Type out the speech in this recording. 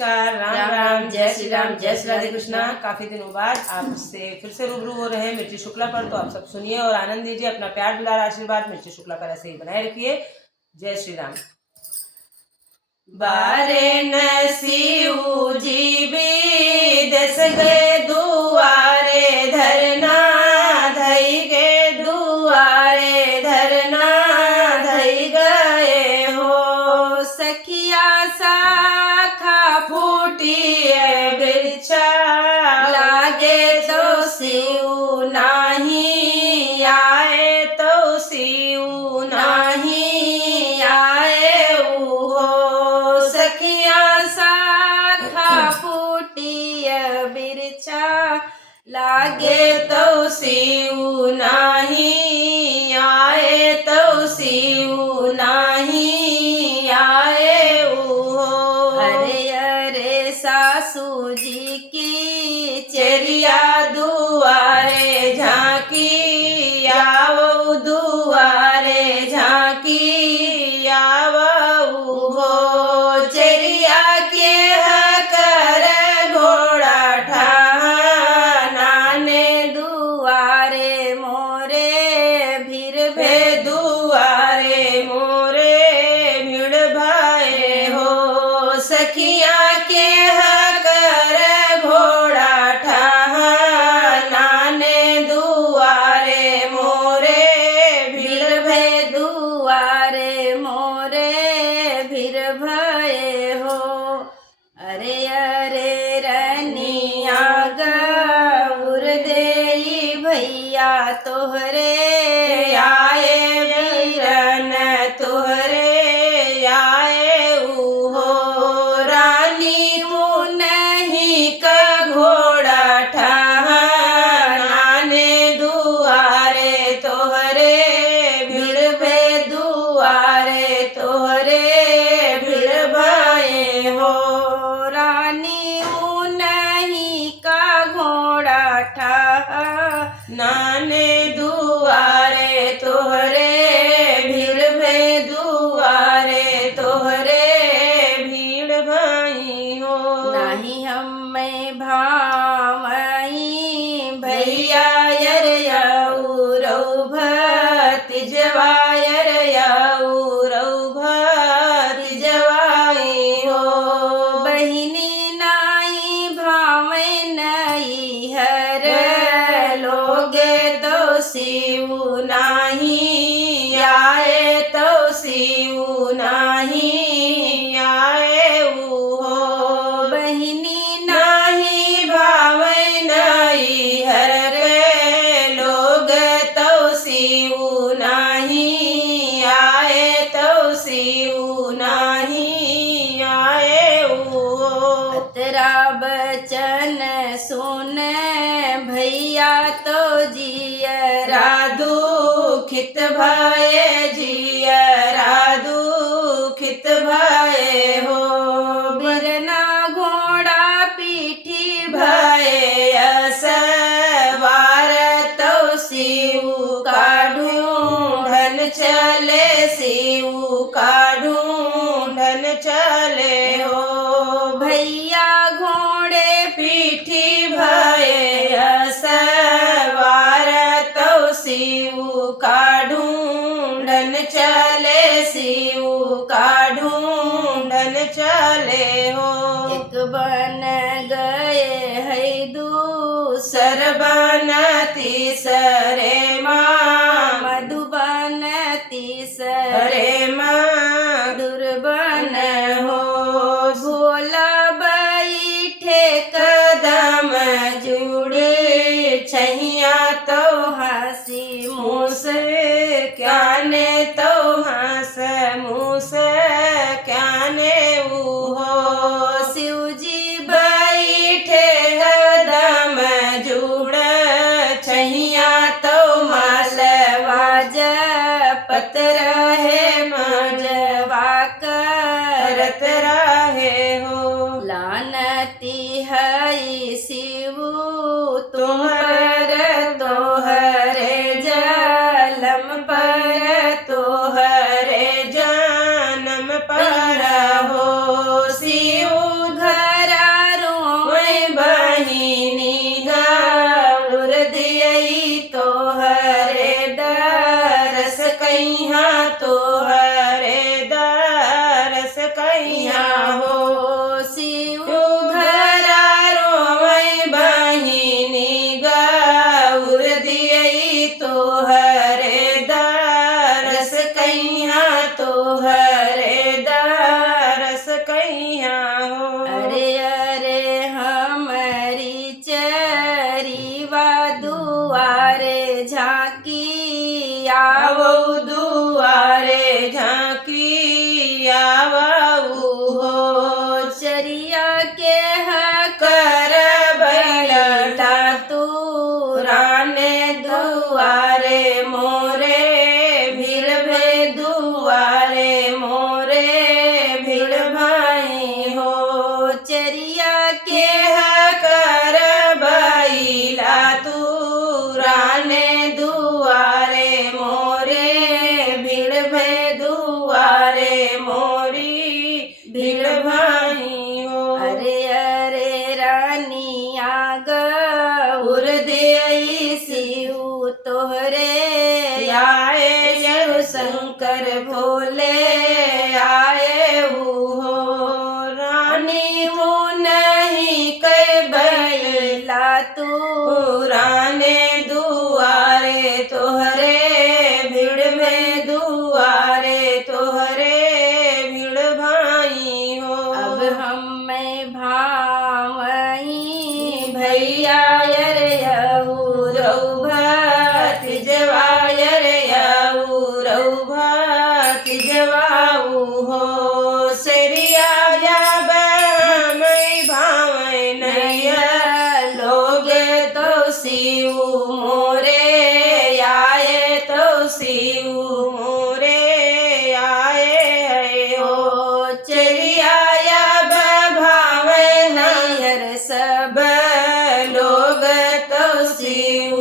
राम राम, जय श्री राम, जय श्री राधे कृष्णा। काफी दिनों बाद आपसे फिर से रूबरू हो रहे हैं मिर्ची शुक्ला पर, तो आप सब सुनिए और आनंद लीजिए। अपना प्यार दुलार आशीर्वाद मिर्ची शुक्ला पर ऐसे ही बनाए रखिए। जय श्री राम। बारे नसीऊ जी भी दस गए दुआरे धरना धई गे दुआरे धरना धई गए हो। सखिया साखा फूटी बिरछा लागे तो सिऊ नाही आए तो सिऊ नाही आए हो। सखिया साखा फूटी बिरछा लागे तो सिऊ नाही आए तो सिऊ नाही आए हो। अरे अरे सासू जी की चेरिया दुआरे झांकी आओ दुआरे झांकी आओ हो। चेरिया के कर घोड़ा ठाने दुआरे मोरे भीर भे दुआरे मोरे भीड़ भाए हो। सखिया के कर घोड़ा ठाने दुआरे मोरे भीड़ भे दुआरे मोरे भीड़ भये हो। अरे अरे रनिया गौर देई भैया तोहरे आए वीरन तोहरे आए हो। रानी तू नहीं का घोड़ा ठाने दुआरे तोहरे भीड़ भे दुआरे तोहरे भीड़ भये हो। रानी ऊ नहीं का घोड़ा ठाने दुआरे तोहरे भीड़ भे दुआरे तोहरे भीड़ भई हो। नाही हमें भावई भैया यर यऊ भतिजवा यर यऊ भतिजवाई हो। बहिनी नाई भावे नई हर लोगे तो सिऊ नाही आए तो सिऊ नाही आए हो। बहिनी नाही भावे नई हर लोग तो सिऊ नाही आए तो सिऊ नाही आए हो। तेरा बचन सुन भैया तो जियरा दुखित भये जियरा दुखित भये हो। बिरना घोड़ा पीठी भये असवार तो सिऊ का ढूंढन चले सिऊ का ढूंढन चले हो। भैया घोड़े पीठी भये असवार तो सिऊ का ढूंढन चले सिऊ का ढूंढन चले हो। एक बन गए है दूसर बन तीसरे माँ मधुबन तीसरे माँ दुर्बन हो। भोला बैठे कदम जुड़े छैया तो हंसी मूस क्या ने तो हंस मूस क्या ने हो। शिव जी बैठे कदम जुड़ छैया तो मालवा जपत रहे मजवा करत रहे हो। लानती है शिव तुम्हार तोहरे जलम पर तोहरे जन्म पर हो। शिव घर चरिया के कर बैलटा तू राने दुआरे मोरे भीड़ भे दुआरे मोरे भीड़ भाई हो चरिया के कर बैला तू राने दुआरे मोरे भीड़ भे दुआरे मोरी भीड़ भाई हो अरे अरे रानी आग उर्दय शिव तोहरे आए शिव शंकर भोले आए हो रानी वो नहीं कै बैला तू राने दुआरे तोहरे भीड़ में दुआरे तोहरे भीड़ भाई हो अब हम में भावई भैया यर भतिजवायर भतिजवाऊ हो सरिया जाब मैं भावै नैया लोग तो शिव मोरे आए तो शिव मोरे आए हो चरिया जाब भावै नैयर सब लोग तो शिव